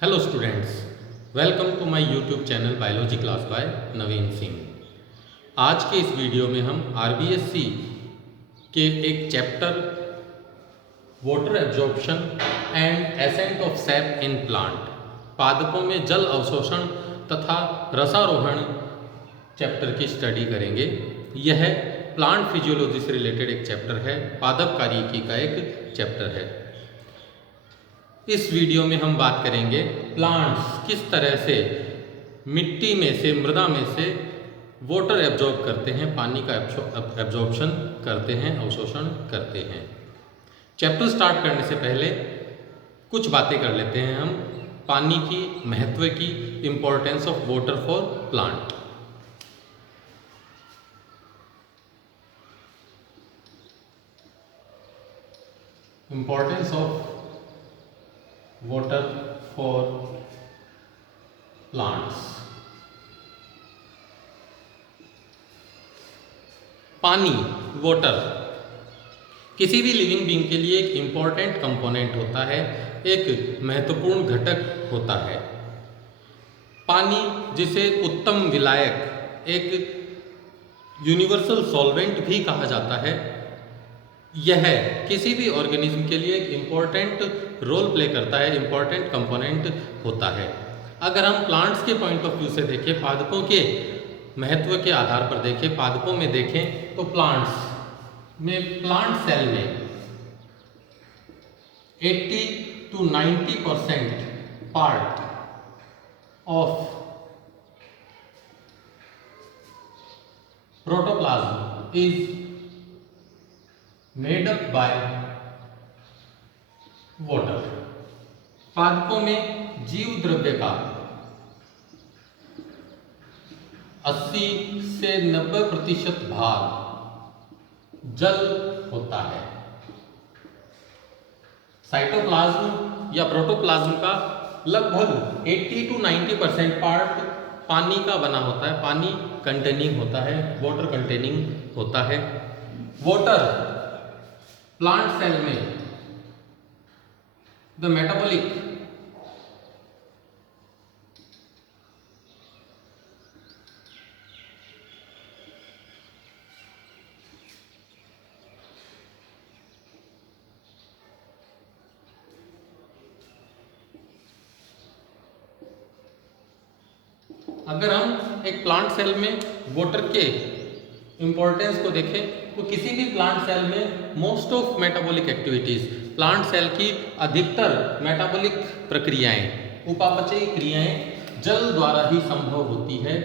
Hello students, welcome to my YouTube channel biology class by Naveen Singh. आज के इस video में हम आरबीएससी के एक chapter water absorption and ascent of sap in plant, पादपों में जल अवशोषण तथा रसारोहण चैप्टर की स्टडी करेंगे। यह प्लांट फिजियोलॉजी से रिलेटेड एक चैप्टर है, पादप कार्यकी का एक चैप्टर है। इस वीडियो में हम बात करेंगे प्लांट्स किस तरह से मिट्टी में से, मृदा में से वाटर एब्जॉर्ब करते हैं, पानी का एब्जॉर्प्शन करते हैं, अवशोषण करते हैं। चैप्टर स्टार्ट करने से पहले कुछ बातें कर लेते हैं हम पानी की महत्व की, importance of water for plant. Importance of water for plants। पानी, वाटर किसी भी लिविंग बीइंग के लिए एक इम्पॉर्टेंट कंपोनेंट होता है, एक महत्वपूर्ण घटक होता है। पानी जिसे उत्तम विलायक, एक यूनिवर्सल सॉल्वेंट भी कहा जाता है, यह किसी भी ऑर्गेनिज्म के लिए एक इम्पॉर्टेंट रोल प्ले करता है, इम्पॉर्टेंट कंपोनेंट होता है। अगर हम प्लांट्स के पॉइंट ऑफ व्यू से देखें, पादपों के महत्व के आधार पर देखें, पादपों में देखें तो प्लांट्स में, प्लांट सेल में 80 to 90% part of protoplasm is made up by water. पादपों में जीव द्रव्य का 80 से 90% भाग जल होता है। साइटोप्लाज्म या प्रोटोप्लाज्म का लगभग 80 to 90% पार्ट पानी का बना होता है, पानी कंटेनिंग होता है, वाटर कंटेनिंग होता है। वाटर प्लांट सेल में द मेटाबॉलिक अगर हम एक प्लांट सेल में वाटर के इंपॉर्टेंस को देखें तो किसी भी प्लांट सेल में most of metabolic activities, plant cell की अधिकतर मेटाबॉलिक प्रक्रियाएं, उपापचयी क्रियाएं जल द्वारा ही संभव होती है।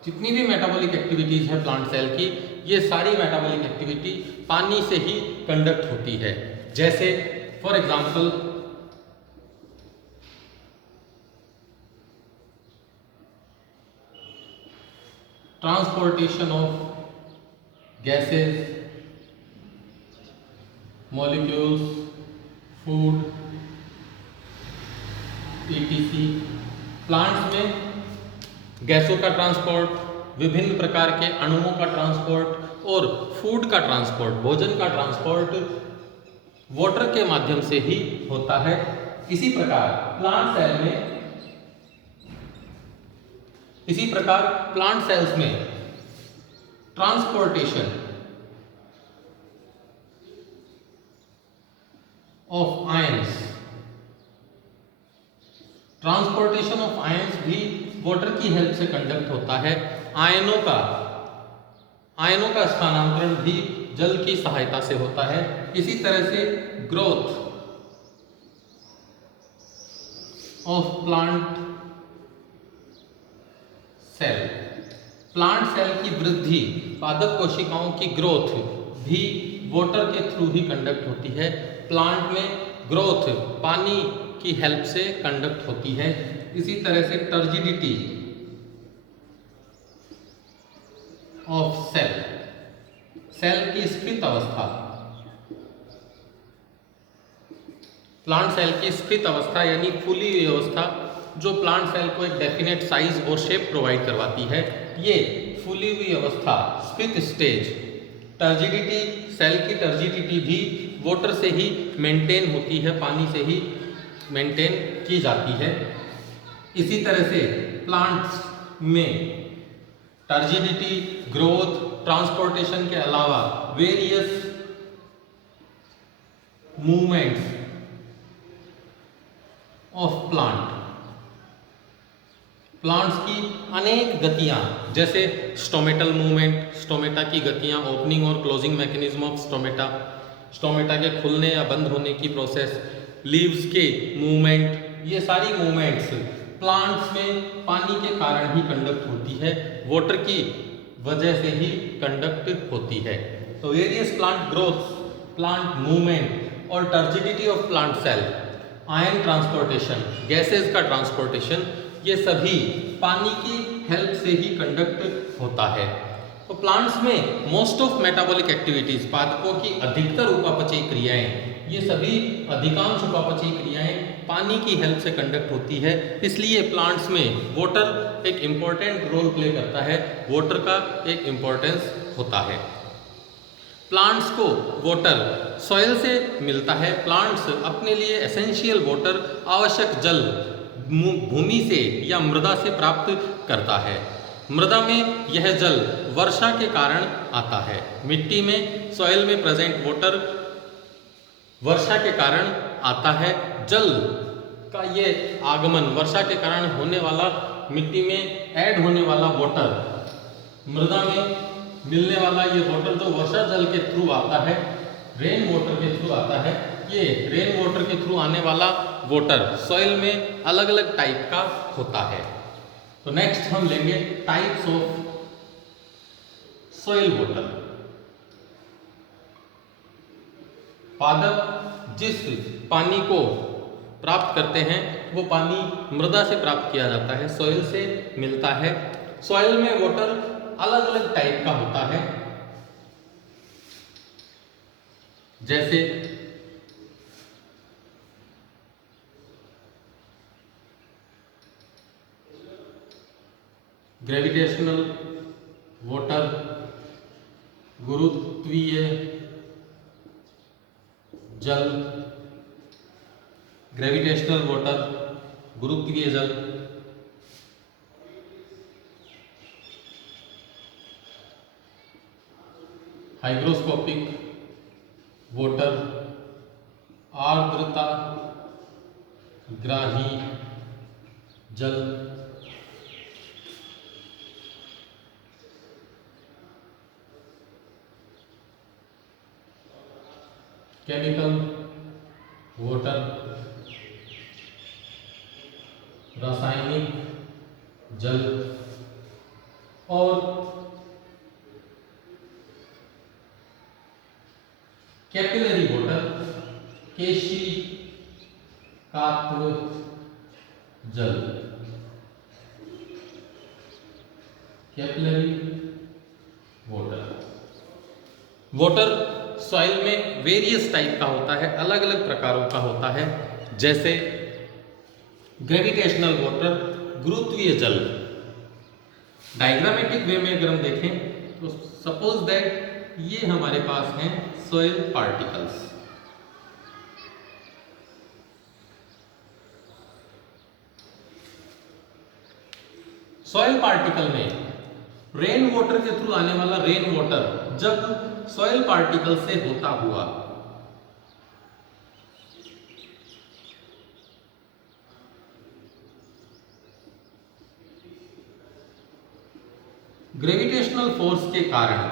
जितनी भी मेटाबॉलिक एक्टिविटीज है प्लांट सेल की, ये सारी मेटाबॉलिक एक्टिविटी पानी से ही कंडक्ट होती है। जैसे for example transportation of gases, molecules, food, etc। Plants में गैसों का ट्रांसपोर्ट, विभिन्न प्रकार के अणुओं का ट्रांसपोर्ट और फूड का ट्रांसपोर्ट, भोजन का ट्रांसपोर्ट वाटर के माध्यम से ही होता है। इसी प्रकार प्लांट सेल्स में ट्रांसपोर्टेशन ऑफ आयंस, भी वाटर की हेल्प से कंडक्ट होता है। आयनों का स्थानांतरण भी जल की सहायता से होता है। इसी तरह से ग्रोथ ऑफ प्लांट सेल की वृद्धि, पादप कोशिकाओं की ग्रोथ भी वाटर के थ्रू ही कंडक्ट होती है। प्लांट में ग्रोथ पानी की हेल्प से कंडक्ट होती है। इसी तरह से टर्जिडिटी ऑफ सेल की स्फीत अवस्था, प्लांट सेल की स्फीत अवस्था यानी फूली हुई अवस्था, जो प्लांट सेल को एक डेफिनेट साइज और शेप प्रोवाइड करवाती है, ये फूली हुई अवस्था, स्फीत स्टेज टर्जिडिटी, सेल की टर्जिडिटी भी वाटर से ही मेंटेन होती है, पानी से ही मेंटेन की जाती है। इसी तरह से प्लांट्स में टर्जिडिटी, ग्रोथ, ट्रांसपोर्टेशन के अलावा वेरियस मूवमेंट्स ऑफ प्लांट्स की अनेक गतियां, जैसे स्टोमेटल मूवमेंट, स्टोमेटा की गतियां, ओपनिंग और क्लोजिंग मैकेनिज्म ऑफ स्टोमेटा के खुलने या बंद होने की प्रोसेस, लीव्स के मूवमेंट, ये सारी मूवमेंट्स प्लांट्स में पानी के कारण ही कंडक्ट होती है, वाटर की वजह से ही कंडक्ट होती है। तो various plant growth, plant movement और turgidity of plant cell, ion transportation, gases का ट्रांसपोर्टेशन, ये सभी पानी की हेल्प से ही कंडक्ट होता है। तो प्लांट्स में मोस्ट ऑफ मेटाबॉलिक एक्टिविटीज, पादपों की अधिकतर उपापचयी क्रियाएं, ये सभी अधिकांश उपापचयी क्रियाएं पानी की हेल्प से कंडक्ट होती है। इसलिए प्लांट्स में वाटर एक इम्पॉर्टेंट रोल प्ले करता है, वाटर का एक इम्पोर्टेंस होता है। प्लांट्स को वाटर सॉइल से मिलता है। प्लांट्स अपने लिए एसेंशियल वाटर, आवश्यक जल भूमि से या मृदा से प्राप्त करता है। मृदा में यह जल वर्षा के कारण आता है। मिट्टी में, सॉइल में प्रेजेंट वाटर वर्षा के कारण आता है। जल का ये आगमन, वर्षा के कारण होने वाला, मिट्टी में ऐड होने वाला वाटर, मृदा में मिलने वाला ये वाटर जो वर्षा जल के थ्रू आता है, रेन वाटर के थ्रू आता है, ये रेन वाटर के थ्रू आने वाला वाटर सॉइल में अलग अलग टाइप का होता है। तो नेक्स्ट हम लेंगे टाइप्स ऑफ सॉइल वाटर। पादप जिस पानी को प्राप्त करते हैं वो पानी मृदा से प्राप्त किया जाता है, सॉइल से मिलता है। सॉइल में वाटर अलग अलग टाइप का होता है, जैसे ग्रेविटेशनल वाटर, गुरुत्वीय जल, ग्रेविटेशनल वाटर, गुरुत्वीय जल, हाइग्रोस्कोपिक वाटर, आर्द्रता ग्राही जल, केमिकल वाटर, रासायनिक जल और कैपिलरी वाटर, केशिकात्व जल। कैपिलरी वाटर सॉइल में वेरियस टाइप का होता है, अलग अलग प्रकारों का होता है, जैसे ग्रेविटेशनल वाटर, गुरुत्वीय जल। डायग्रामेटिक वे में अगर हम देखें तो सपोज दैट ये हमारे पास हैं सॉइल पार्टिकल्स। सॉइल पार्टिकल में रेन वाटर के थ्रू आने वाला रेन वाटर जब सॉइल पार्टिकल से होता हुआ ग्रेविटेशनल फोर्स के कारण,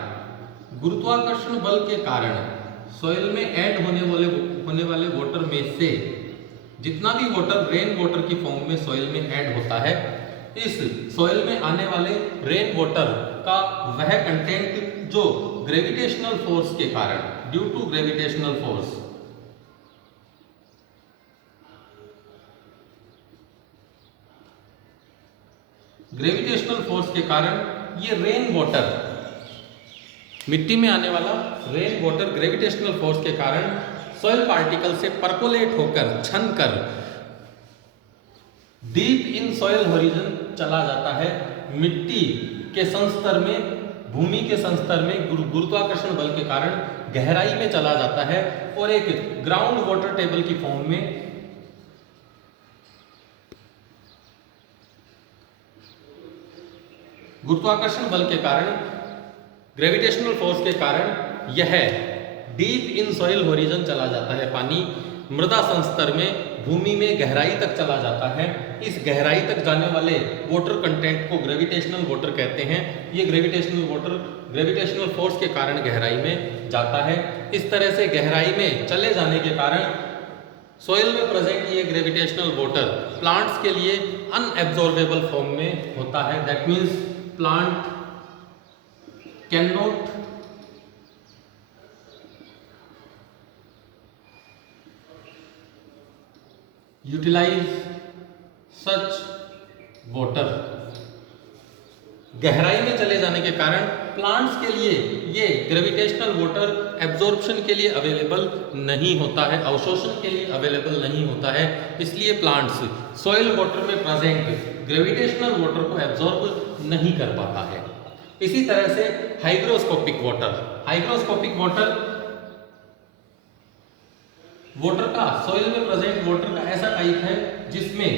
गुरुत्वाकर्षण बल के कारण सॉइल में ऐड होने वाले वाटर में से जितना भी वाटर रेन वाटर की फॉर्म में सॉइल में ऐड होता है, इस सॉइल में आने वाले रेन वाटर का वह कंटेंट जो ग्रेविटेशनल फोर्स के कारण, due to gravitational force, gravitational force के कारण ये रेन वाटर, मिट्टी में आने वाला रेन वाटर ग्रेविटेशनल फोर्स के कारण सॉइल पार्टिकल से परकोलेट होकर, छन कर डीप इन सॉइल होरिजन चला जाता है, मिट्टी के संस्तर में भूमि के संस्तर में गुरुत्वाकर्षण बल के कारण गहराई में चला जाता है और एक ग्राउंड वाटर टेबल की फॉर्म में गुरुत्वाकर्षण बल के कारण, ग्रेविटेशनल फोर्स के कारण यह डीप इन सॉइल होरिजन चला जाता है। पानी मृदा संस्तर में भूमि में गहराई तक चला जाता है। इस गहराई तक जाने वाले वाटर कंटेंट को ग्रेविटेशनल वाटर कहते हैं। ये ग्रेविटेशनल वाटर ग्रेविटेशनल फोर्स के कारण गहराई में जाता है। इस तरह से गहराई में चले जाने के कारण सॉइल में प्रेजेंट ये ग्रेविटेशनल वाटर प्लांट्स के लिए अनएब्जॉर्बेबल फॉर्म में होता है। That means plant can not utilize such water. गहराई में चले जाने के कारण प्लांट्स के लिए ये ग्रेविटेशनल वाटर एब्जॉर्प्शन के लिए अवेलेबल नहीं होता है, अवशोषण के लिए अवेलेबल नहीं होता है। इसलिए प्लांट्स सॉइल वाटर में प्रेजेंट ग्रेविटेशनल वाटर को एब्जॉर्ब नहीं कर पाता है। इसी तरह से हाइग्रोस्कोपिक वाटर का सॉइल में प्रेजेंट वाटर का ऐसा टाइप है जिसमें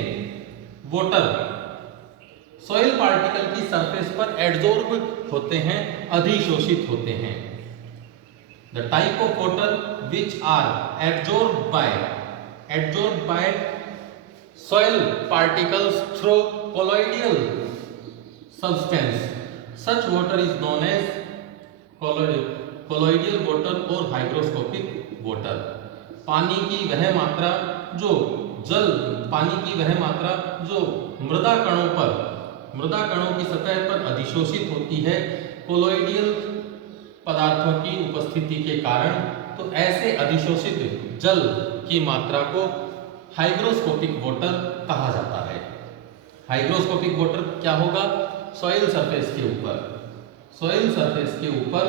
वाटर सॉइल पार्टिकल की सरफेस पर एडजॉर्ब होते हैं, अधिशोषित होते हैं। The type of water which are adsorb by soil particles through colloidal substance, such water is known as colloidal water or hygroscopic water. पानी की वह मात्रा जो मृदा कणों की सतह पर अधिशोषित होती है कोलोइडियल पदार्थों की उपस्थिति के कारण, तो ऐसे अधिशोषित जल की मात्रा को हाइग्रोस्कोपिक वाटर कहा जाता है। हाइग्रोस्कोपिक वाटर क्या होगा? सॉइल सरफेस के ऊपर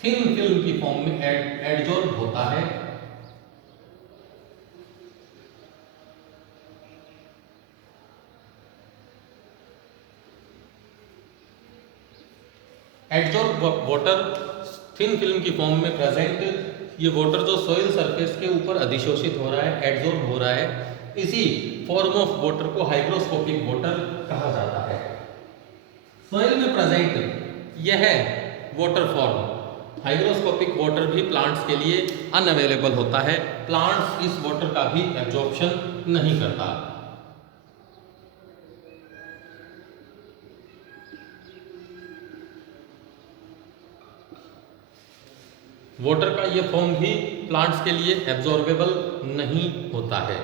थिन फिल्म की फॉर्म में एडजॉर्ब होता है। एडजॉर्ब वाटर थिन फिल्म की फॉर्म में प्रेजेंट, ये वाटर जो सॉइल सरफेस के ऊपर अधिशोषित हो रहा है, एडजॉर्ब हो रहा है, इसी फॉर्म ऑफ वाटर को हाइग्रोस्कोपिक वाटर कहा जाता है। सॉइल में प्रेजेंट यह वाटर फॉर्म हाइग्रोस्कोपिक वाटर भी प्लांट्स के लिए अनअवेलेबल होता है। प्लांट्स इस वाटर का भी एब्जॉर्प्शन नहीं करता। वाटर का ये फॉर्म भी प्लांट्स के लिए एब्जॉर्बेबल नहीं होता है।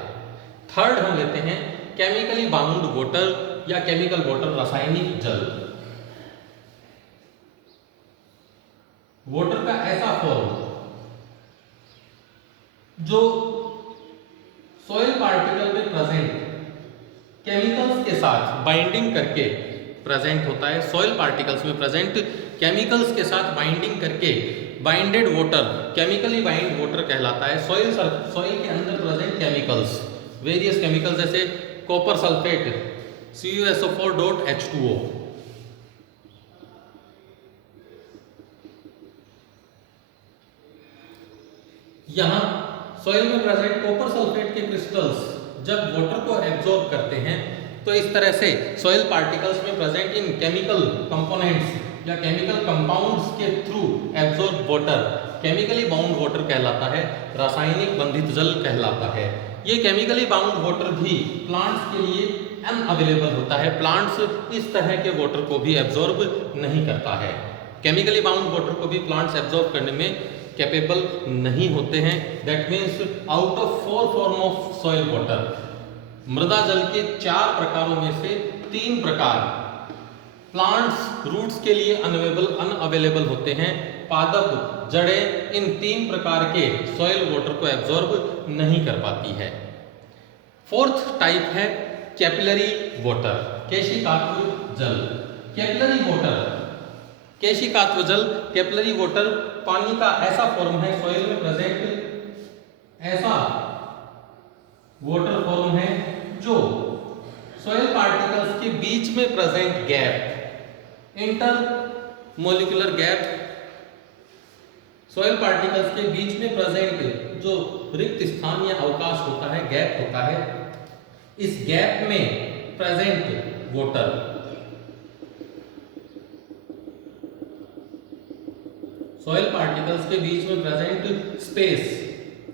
थर्ड हम लेते हैं केमिकली बाउंड वाटर या केमिकल वाटर, रासायनिक जल। वाटर का ऐसा फॉर्म जो सॉइल पार्टिकल में प्रेजेंट केमिकल्स के साथ बाइंडिंग करके प्रेजेंट होता है। सॉइल पार्टिकल्स में प्रेजेंट केमिकल्स के साथ बाइंडिंग करके binded water chemically bind water कहलाता है। सॉइल के अंदर प्रेजेंट केमिकल्स, वेरियस केमिकल्स जैसे कॉपर सल्फेट CuSO4.H2O, यहां सॉइल में प्रेजेंट कॉपर सल्फेट के क्रिस्टल्स जब वाटर को एब्जॉर्ब करते हैं तो इस तरह से सॉइल पार्टिकल्स में प्रेजेंट इन केमिकल कंपोनेंट्स या केमिकल कंपाउंड्स के through absorb water chemically bound water कहलाता है, रासायनिक बंधित जल कहलाता है। ये केमिकली बाउंड वाटर भी प्लांट्स के लिए अनअवेलेबल होता है। प्लांट्स इस तरह के वाटर को भी एब्जॉर्ब नहीं करता है। केमिकली बाउंड वाटर को भी प्लांट्स एब्जॉर्ब करने में कैपेबल नहीं होते हैं। That means out of 4 form of soil water, मृदा जल के 4 प्रकारों में से 3 प्रकार प्लांट्स रूट्स के लिए अनअवेलेबल होते हैं। पादप जड़ें इन 3 प्रकार के सॉइल वाटर को एब्जॉर्ब नहीं कर पाती है। फोर्थ टाइप है कैपिलरी वाटर, केशिकात्व जल। कैपिलरी वाटर पानी का ऐसा फॉर्म है, सॉइल में प्रेजेंट ऐसा वाटर फॉर्म है जो सॉइल पार्टिकल्स के बीच में present gap, molecular gap soil particles के बीच में प्रेजेंट जो रिक्त स्थान या अवकाश होता है, गैप होता है, इस गैप में प्रेजेंट वाटर सॉइल पार्टिकल्स के बीच में प्रेजेंट स्पेस,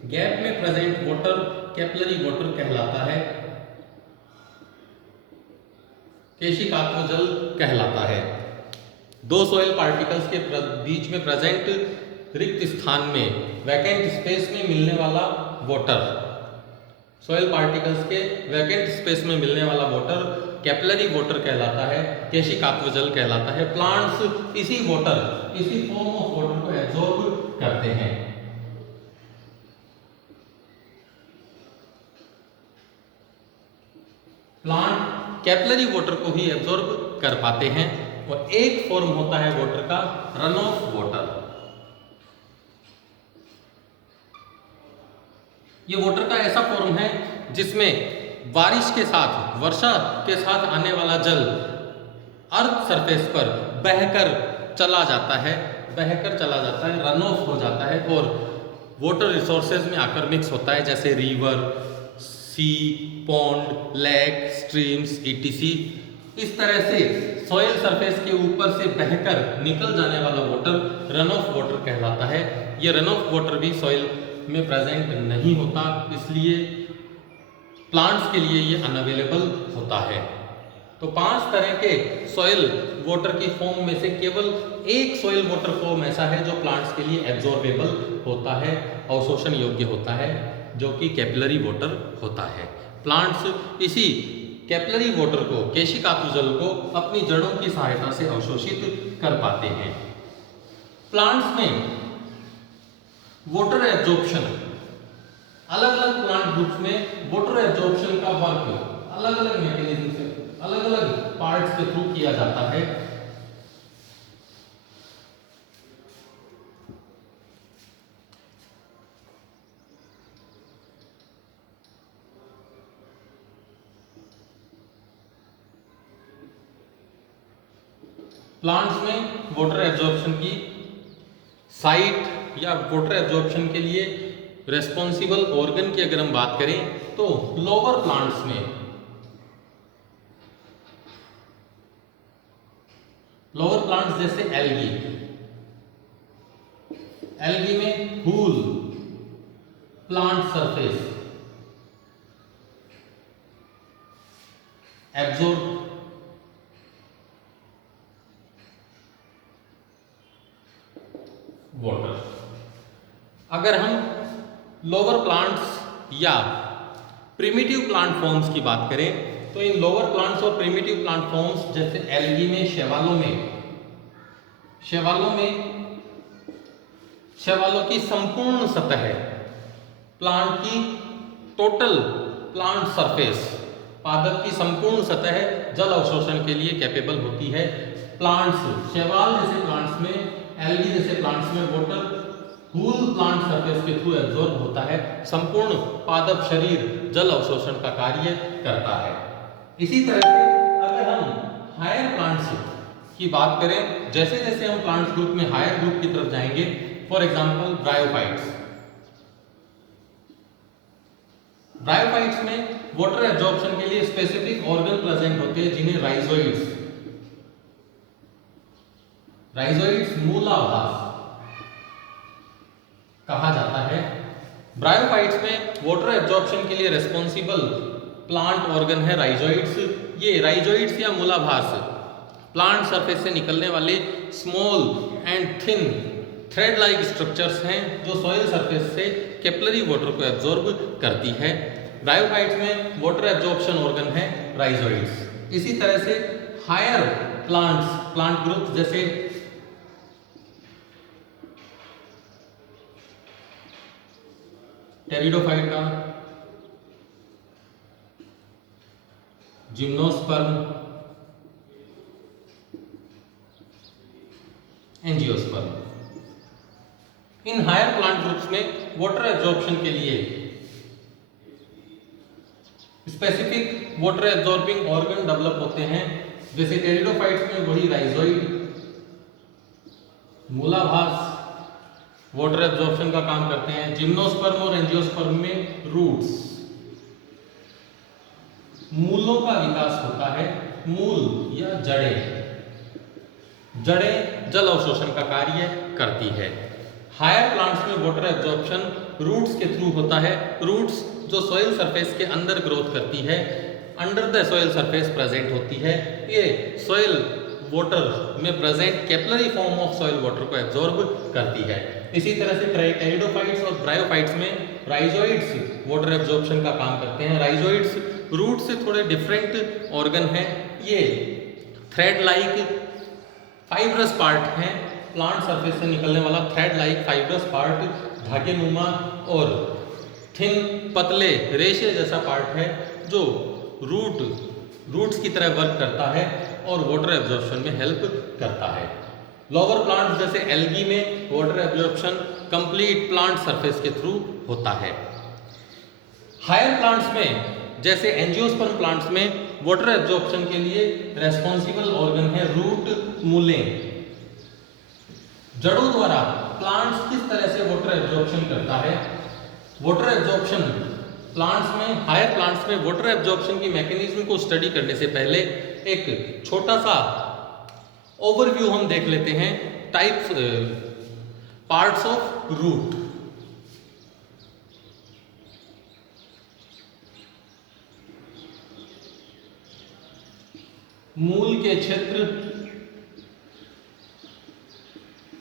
गैप में प्रेजेंट वाटर कैपिलरी वाटर कहलाता है, केशिकात्मक जल कहलाता है। दो सॉइल पार्टिकल्स के बीच में प्रेजेंट रिक्त स्थान में, वैकेंट स्पेस में मिलने वाला वाटर, सॉइल पार्टिकल्स के वैकेंट स्पेस में मिलने वाला वाटर कैपिलरी वाटर कहलाता है, केशिकात्मक जल कहलाता है। प्लांट्स इसी वाटर, इसी फॉर्म ऑफ वाटर को एब्जॉर्ब करते हैं। प्लांट कैपिलरी वाटर को ही एब्जॉर्ब कर पाते हैं। और एक फॉर्म होता है वाटर का रन ऑफ वाटर। ये वाटर का ऐसा फॉर्म है जिसमें बारिश के साथ, वर्षा के साथ आने वाला जल अर्थ सरफेस पर बहकर चला जाता है, रन ऑफ हो जाता है और वाटर रिसोर्सेज में आकर मिक्स होता है, जैसे रिवर, सी, पॉन्ड, लेक, स्ट्रीम्स etc। इस तरह से सॉइल सरफेस के ऊपर से बहकर निकल जाने वाला वाटर रन ऑफ वाटर कहलाता है। ये रन ऑफ वाटर भी सॉइल में प्रेजेंट नहीं होता, इसलिए प्लांट्स के लिए ये अनअवेलेबल होता है। तो 5 तरह के सॉइल वाटर की फॉर्म में से केवल एक सॉइल वाटर फॉर्म ऐसा है जो प्लांट्स के लिए एब्जॉर्बेबल होता है, अवशोषण योग्य होता है, जो कि कैपिलरी वाटर होता है। प्लांट्स इसी कैपिलरी वाटर को, केशिकात्मक जल को अपनी जड़ों की सहायता से अवशोषित कर पाते हैं। प्लांट्स में वाटर एब्जॉर्प्शन, अलग अलग प्लांट ग्रुप्स में वाटर एब्जॉर्प्शन का वर्क अलग अलग मैकेनिज्म से, अलग अलग पार्ट्स के थ्रू किया जाता है। प्लांट्स में वाटर एब्जॉर्प्शन की साइट या वाटर एब्जॉर्प्शन के लिए रेस्पॉन्सिबल ऑर्गन की अगर हम बात करें तो लोअर प्लांट्स में, लोअर प्लांट्स जैसे एल्गी, एल्गी में हूल, प्लांट सरफेस एब्जॉर्ब वाटर। अगर हम लोअर प्लांट्स या प्रिमिटिव प्लांट फॉर्म्स की बात करें तो इन लोअर प्लांट्स और प्रिमिटिव प्लांट फॉर्म्स जैसे एल्गी में, शैवालों की संपूर्ण सतह, प्लांट की टोटल प्लांट सरफेस, पादप की संपूर्ण सतह जल अवशोषण के लिए कैपेबल होती है। प्लांट्स, शैवाल जैसे प्लांट्स में, एल्गी जैसे प्लांट्स में वाटर हूल प्लांट सरफेस के थ्रू एब्जॉर्ब होता है। संपूर्ण पादप शरीर जल अवशोषण का कार्य करता है। इसी तरह से अगर हम हायर प्लांट्स की बात करें, जैसे जैसे हम प्लांट्स ग्रुप में हायर ग्रुप की तरफ जाएंगे, फॉर एग्जांपल ब्रायोफाइट्स, ब्रायोफाइट्स में वाटर एब्जॉर्प्शन के लिए स्पेसिफिक ऑर्गन प्रेजेंट होते हैं जिन्हें राइजोइड्स मूलाभास कहा जाता है। ब्रायोफाइट्स में वाटर एब्जॉर्प्शन के लिए रेस्पॉन्सिबल प्लांट ऑर्गन है राइजोइड्स। ये राइजोइड्स या मूलाभास प्लांट सरफेस से निकलने वाले small and thin thread like structures हैं जो सॉइल सरफेस से कैपिलरी वाटर को एब्जॉर्ब करती है। ब्रायोफाइट्स में वाटर एब्जॉर्प्शन ऑर्गन है राइजोइड्स। इसी तरह से हायर प्लांट ग्रुप जैसे टेरिडोफाइटा, जिम्नोस्पर्म, एंजियोस्पर्म, इन हायर प्लांट ग्रुप्स में वाटर एब्जॉर्प्शन के लिए specific water absorbing organ develop होते हैं। जैसे टेरिडोफाइट्स में वही राइजोइड, मूलाभास वाटर एब्जॉर्प्शन का काम करते हैं। जिम्नोस्पर्म और एंजियोस्पर्म में रूट्स, मूलों का विकास होता है। मूल या जड़ें जल अवशोषण का कार्य करती है। हायर प्लांट्स में वाटर एब्जॉर्प्शन रूट्स के थ्रू होता है। रूट्स जो सॉइल सरफेस के अंदर ग्रोथ करती है, under the soil surface present होती है। ये सॉइल वाटर में present capillary form of soil water को एब्जॉर्ब करती है। इसी तरह से टेरिडोफाइट्स और ब्रायोफाइट्स में राइजोइड्स वाटर एब्जॉर्प्शन का काम करते हैं। राइजोइड्स रूट से थोड़े डिफरेंट ऑर्गन हैं। ये थ्रेड लाइक फाइब्रस पार्ट हैं। प्लांट सरफेस से निकलने वाला थ्रेड लाइक फाइब्रस पार्ट धागेनुमा और थिन पतले रेशे जैसा पार्ट है जो रूट्स की तरह वर्क करता है और वाटर एब्जॉर्प्शन में हेल्प करता है। लोअर प्लांट्स जैसे एल्गी में water absorption complete plant surface के थ्रू होता है। हायर प्लांट्स में जैसे एंजियोस्पर्म प्लांट्स में वाटर एब्जॉर्प्शन के लिए रेस्पॉन्सिबल ऑर्गन है रूट, मूलें। जड़ों द्वारा प्लांट्स किस तरह से वाटर एब्जॉर्प्शन करता है? वाटर एब्जॉर्प्शन प्लांट्स में, हायर प्लांट्स में वाटर एब्जॉर्प्शन की मैकेनिज्म को स्टडी करने से पहले एक छोटा सा ओवरव्यू हम देख लेते हैं टाइप्स पार्ट्स ऑफ रूट। मूल के क्षेत्र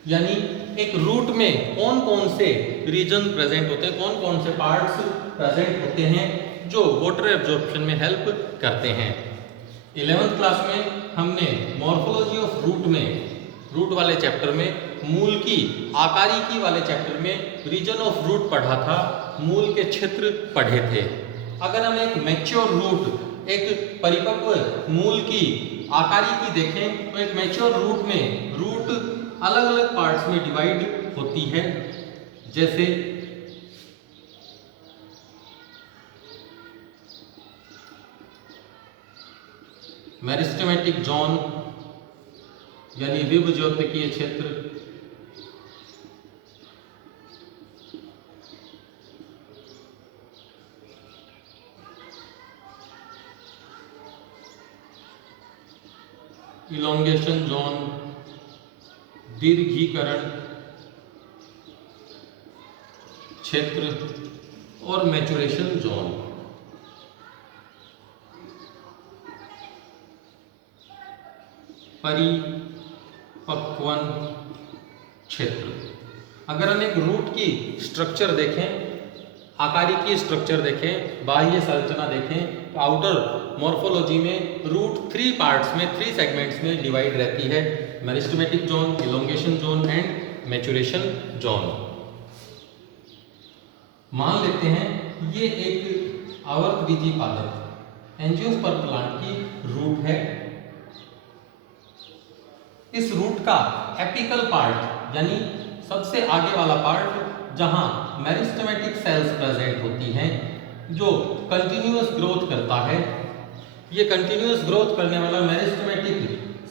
यानी एक रूट में कौन कौन से रीजन प्रेजेंट होते हैं, कौन कौन से पार्ट्स प्रेजेंट होते हैं जो वाटर एब्जॉर्प्शन में हेल्प करते हैं। 11th क्लास में हमने मॉर्फोलॉजी ऑफ रूट में, रूट वाले चैप्टर में मूल की आकारिकी वाले चैप्टर में रीजन ऑफ रूट पढ़ा था, मूल के क्षेत्र पढ़े थे। अगर हम एक मैच्योर रूट, एक परिपक्व मूल की आकारिकी देखें तो एक मैच्योर रूट में रूट अलग अलग पार्ट्स में डिवाइड होती है। जैसे मेरिस्टेमेटिक जोन यानी विभज्योतकीय क्षेत्र, इलोंगेशन जोन, दीर्घीकरण क्षेत्र और मैचुरेशन जोन। परिपक्वन क्षेत्र। अगर हम एक रूट की स्ट्रक्चर देखें, आकारिकी स्ट्रक्चर देखें, बाह्य संरचना देखें तो आउटर मॉर्फोलॉजी में रूट 3 पार्ट्स में, 3 सेगमेंट्स में डिवाइड रहती है। Meristematic zone, elongation zone and maturation zone. मान लेते हैं ये एक आवर्तबीजी पादप एंजियोस्पर्म प्लांट की रूट है। इस रूट का एपिकल पार्ट यानी सबसे आगे वाला पार्ट जहां मेरिस्टेमेटिक सेल्स प्रेजेंट होती हैं, जो कंटिन्यूअस ग्रोथ करता है, ये कंटिन्यूअस ग्रोथ करने वाला मेरिस्टेमेटिक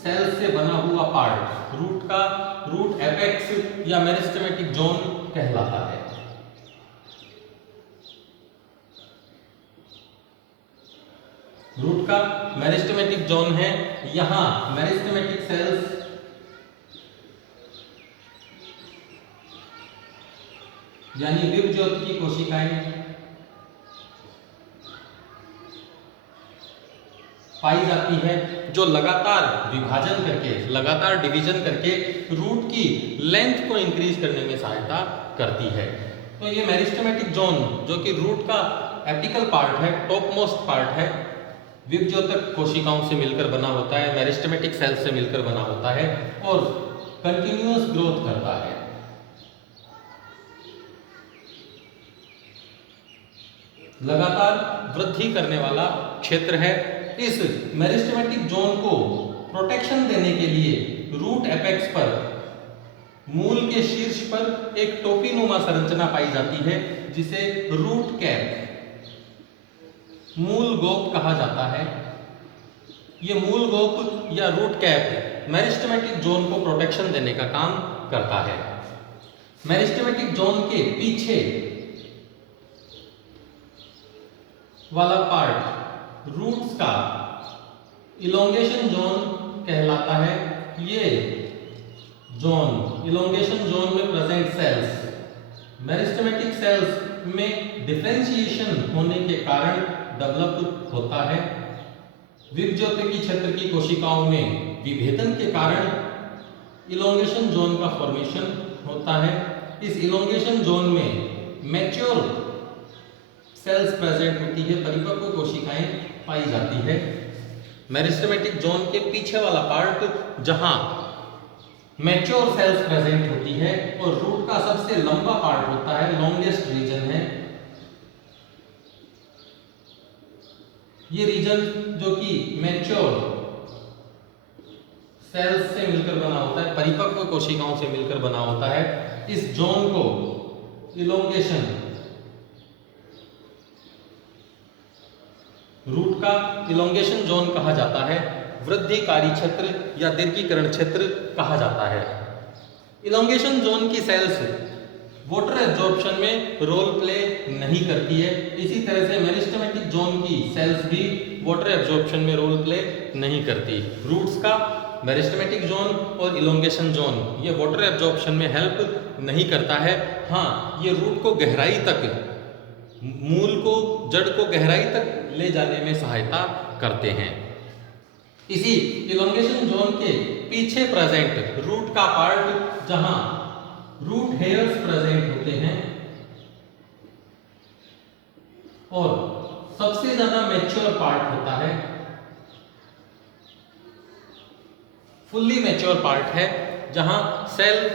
सेल्स से बना हुआ पार्ट रूट का रूट एपेक्स या मेरिस्टेमेटिक जोन कहलाता है। रूट का मेरिस्टेमेटिक जोन है, यहां मेरिस्टेमेटिक सेल्स यानी विभज्योतकी कोशिकाएं पाई जाती है, जो लगातार विभाजन करके, लगातार डिवीजन करके रूट की लेंथ को इंक्रीज करने में सहायता करती है। तो ये मेरिस्टेमेटिक जोन जो कि रूट का एपिकल पार्ट है, टॉप मोस्ट पार्ट है, विभज्योतक कोशिकाओं से मिलकर बना होता है, मेरिस्टेमेटिक सेल से मिलकर बना होता है और कंटिन्यूअस ग्रोथ करता है। लगातार वृद्धि करने वाला क्षेत्र है। इस मेरिस्टेमेटिक जोन को प्रोटेक्शन देने के लिए रूट एपेक्स पर, मूल के शीर्ष पर एक टोपीनुमा संरचना पाई जाती है जिसे रूट कैप, मूल गोप कहा जाता है। ये मूल गोप या रूट कैप मेरिस्टेमेटिक जोन को प्रोटेक्शन देने का काम करता है। मेरिस्टेमेटिक जोन के पीछे वाला पार्ट रूट्स का इलोंगेशन जोन कहलाता है। ये जोन इलोंगेशन जोन में प्रेजेंट सेल्स मेरिस्टेमेटिक सेल्स में डिफरेंशिएशन होने के कारण डेवलप होता है। विभज्योतिकी क्षेत्र की कोशिकाओं में विभेदन के कारण इलोंगेशन जोन का फॉर्मेशन होता है। इस इलोंगेशन जोन में मैच्योर सेल्स प्रेजेंट होती है, परिपक्व कोशिकाएं पाई जाती है। मेरिस्टेमेटिक जोन के पीछे वाला पार्ट जहां मैच्योर सेल्स प्रेजेंट होती है और रूट का सबसे लंबा पार्ट होता है, लॉन्गेस्ट रीजन है। ये रीजन जो कि मैच्योर सेल्स से मिलकर बना होता है, परिपक्व कोशिकाओं से मिलकर बना होता है। इस जोन को इलोंगेशन रूट का इलोंगेशन जोन कहा जाता है। वृद्धिकारी क्षेत्र या दीर्घीकरण क्षेत्र कहा जाता है। इलोंगेशन जोन की सेल्स वाटर एब्जॉर्प्शन में रोल प्ले नहीं करती है। इसी तरह से मेरिस्टेमेटिक जोन की सेल्स भी वाटर एब्जॉर्प्शन में रोल प्ले नहीं करती। रूट्स का मेरिस्टेमेटिक जोन और इलोंगेशन जोन ये वाटर एब्जॉर्प्शन में हेल्प नहीं करता है। हाँ, ये रूट को गहराई तक, मूल को, जड़ को गहराई तक ले जाने में सहायता करते हैं। इसी इलोंगेशन जोन के पीछे प्रेजेंट रूट का पार्ट जहां रूट हेयर्स प्रेजेंट होते हैं और सबसे ज्यादा मैच्योर पार्ट होता है, फुल्ली मैच्योर पार्ट है, जहां सेल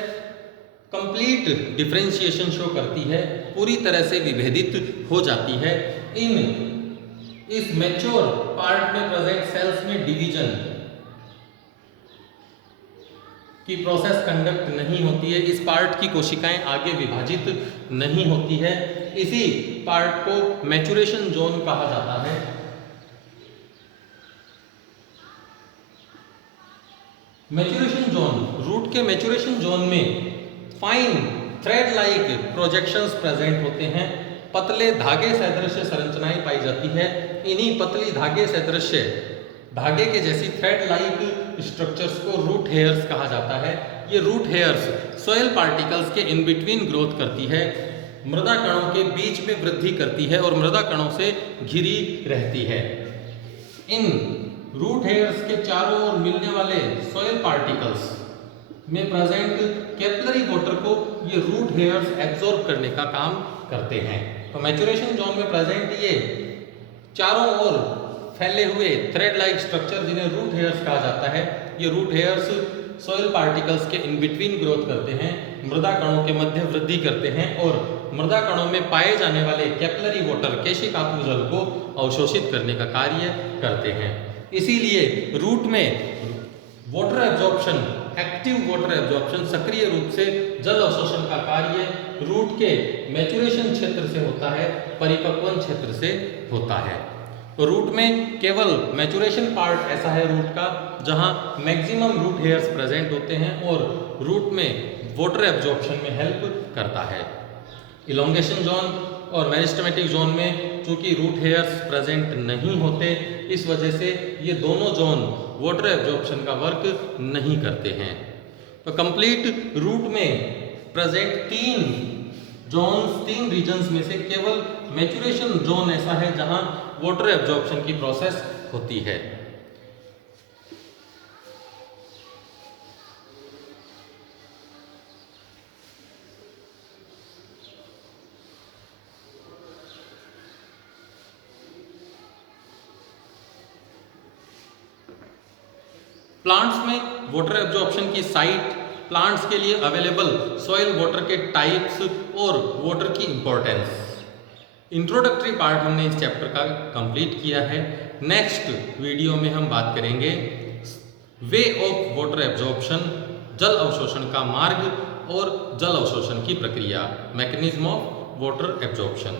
कंप्लीट डिफरेंशिएशन शो करती है, पूरी तरह से विभेदित हो जाती है। इस मैच्योर पार्ट में प्रेजेंट सेल्स में डिवीजन की प्रोसेस कंडक्ट नहीं होती है। इस पार्ट की कोशिकाएं आगे विभाजित नहीं होती है। इसी पार्ट को मैच्योरेशन जोन कहा जाता है। मैच्योरेशन जोन, रूट के मैच्योरेशन जोन में fine thread like projections present होते हैं। पतले धागे सदृश संरचनाएं पाई जाती है। इन्हीं पतली धागे सदृश धागे के जैसी थ्रेड लाइक स्ट्रक्चर्स को रूट हेयर्स कहा जाता है। ये रूट हेयर्स सॉइल पार्टिकल्स के इन बिटवीन ग्रोथ करती है, मृदा कणों के बीच में वृद्धि करती है और मृदा कणों से घिरी रहती है। इन रूट हेयर्स के चारों ओर मिलने वाले सॉइल पार्टिकल्स में प्रेजेंट कैपिलरी वाटर को ये रूट हेयर्स एब्जॉर्ब करने का काम करते हैं। तो मैच्योरेशन जोन में प्रेजेंट ये चारों ओर फैले हुए थ्रेड लाइक स्ट्रक्चर जिन्हें रूट हेयर्स कहा जाता है, ये रूट हेयर्स सॉइल पार्टिकल्स के इन बिटवीन ग्रोथ करते हैं, मृदा कणों के मध्य वृद्धि करते हैं और मृदा कणों में पाए जाने वाले कैपिलरी वाटर, केशिकाकु जल को अवशोषित करने का कार्य करते हैं। इसीलिए रूट में water absorption, active water absorption, सक्रिय रूप से जल अवशोषण का कार्य रूट के मैच्योरेशन क्षेत्र से होता है, परिपक्वन क्षेत्र से होता है। तो रूट में केवल मैच्योरेशन पार्ट ऐसा है रूट का जहां मैक्सिमम रूट हेयर्स प्रेजेंट होते हैं और रूट में वाटर एब्जॉर्प्शन में हेल्प करता है। इलोंगेशन जोन और मेरिस्टेमेटिक जोन में चूंकि रूट हेयर्स प्रेजेंट नहीं होते, इस वजह से ये दोनों जोन वाटर एब्जॉर्प्शन का वर्क नहीं करते हैं। तो कंप्लीट रूट में प्रेजेंट तीन रीजन्स में से केवल मैच्योरेशन जोन ऐसा है जहां वाटर एब्जॉर्प्शन की प्रोसेस होती है। प्लांट्स में वाटर एब्जॉर्प्शन की साइट, प्लांट्स के लिए अवेलेबल सॉइल वाटर के टाइप्स और वाटर की इंपॉर्टेंस। इंट्रोडक्टरी पार्ट हमने इस चैप्टर का कंप्लीट किया है। नेक्स्ट वीडियो में हम बात करेंगे वे ऑफ वाटर एब्जॉर्प्शन, जल अवशोषण का मार्ग और जल अवशोषण की प्रक्रिया, मैकेनिज्म ऑफ वाटर एब्जॉर्प्शन।